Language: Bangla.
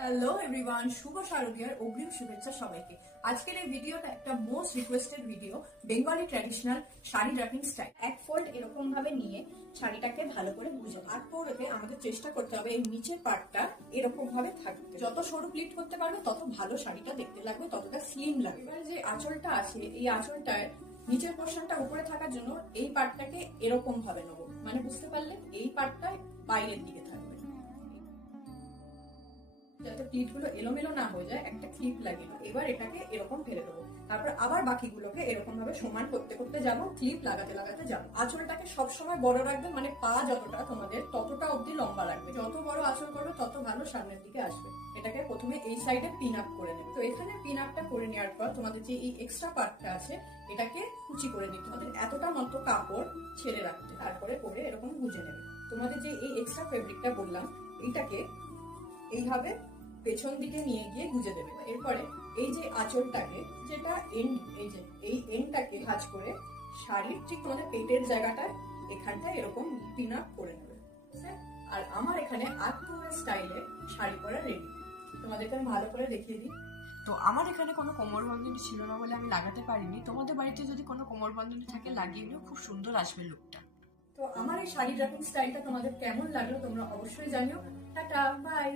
হ্যালো এভরিওয়ান, শুভ শারদীয়ার অগ্রিম শুভেচ্ছা সবাইকে। আজকের এই ভিডিওটা একটা most requested video, Bengali traditional sari draping style. এক ফোল্ড এরকম ভাবে নিয়ে শাড়িটাকে ভালো করে বুঝো। আর পরে আমাদের চেষ্টা করতে হবে এই নিচের পার্টটা এরকম ভাবে থাকবে। যত সরু প্লিট করতে পারবে তত ভালো শাড়িটা দেখতে লাগবে, ততটা স্লিম লাগবে। এবার যে আঁচলটা আছে, এই আঁচলটায় নিচের পোর্শনটা উপরে থাকার জন্য এই পার্টটাকে এরকম ভাবে নেবো। মানে বুঝতে পারলে, এই পার্টটা বাইরের দিকে থাকবে যাতে প্লিট গুলো এলোমেলো না হয়ে যায়। একটা ক্লিপ লাগিয়ে এবার এটাকে এরকম ফেলে দেবো। তারপর আবার বাকিগুলোকে এরকম ভাবে সমান করতে করতে যাবো, ক্লিপ লাগাতে লাগাতে যাবো। আঁচলটাকে সবসময় বড় রাখবে, মানে পা যতটা তোমাদের ততটা অব্দি লম্বা রাখবে। যত বড় আঁচল করবে তত ভালো সামনের দিকে আসবে। এটাকে প্রথমে এই সাইডে পিন আপ করে নেবে। তো এখানে পিন আপটা করে নেওয়ার পর তোমাদের যে এই এক্সট্রা পার্টটা আছে এটাকে কুচি করে নিতে হবে। এতটা মতো কাপড় ছেড়ে রাখতে, তারপরে পরে এরকম গুজে নেবে। তোমাদের যে এই এক্সট্রা ফেব্রিকটা বললাম, এইটাকে এইভাবে পেছন দিকে নিয়ে গিয়ে গুজে দেবে। এরপরে এই যে আঁচলটাকে, যেটা এন্ড, এই যে এই এন্ডটাকে ভাঁজ করে শাড়ির ঠিক তোমাদের পেটের জায়গাটায় এখানটা এরকম পিন আপ করে নেবে। আর আমার এখানে আত্মরা স্টাইলে শাড়ি পরা রেডি। তোমাদেরকে আমি ভালো করে দেখিয়ে দিই। তো আমার এখানে কোনো কোমর বন্ধনী ছিল না বলে আমি লাগাতে পারিনি। তোমাদের বাড়িতে যদি কোনো কোমর বন্ধনী থাকে লাগিয়ে নিও, খুব সুন্দর আসবে লুকটা। তো আমার এই শাড়ি ড্রাপিং স্টাইলটা তোমাদের কেমন লাগলো তোমরা অবশ্যই জানিও। Tata, by.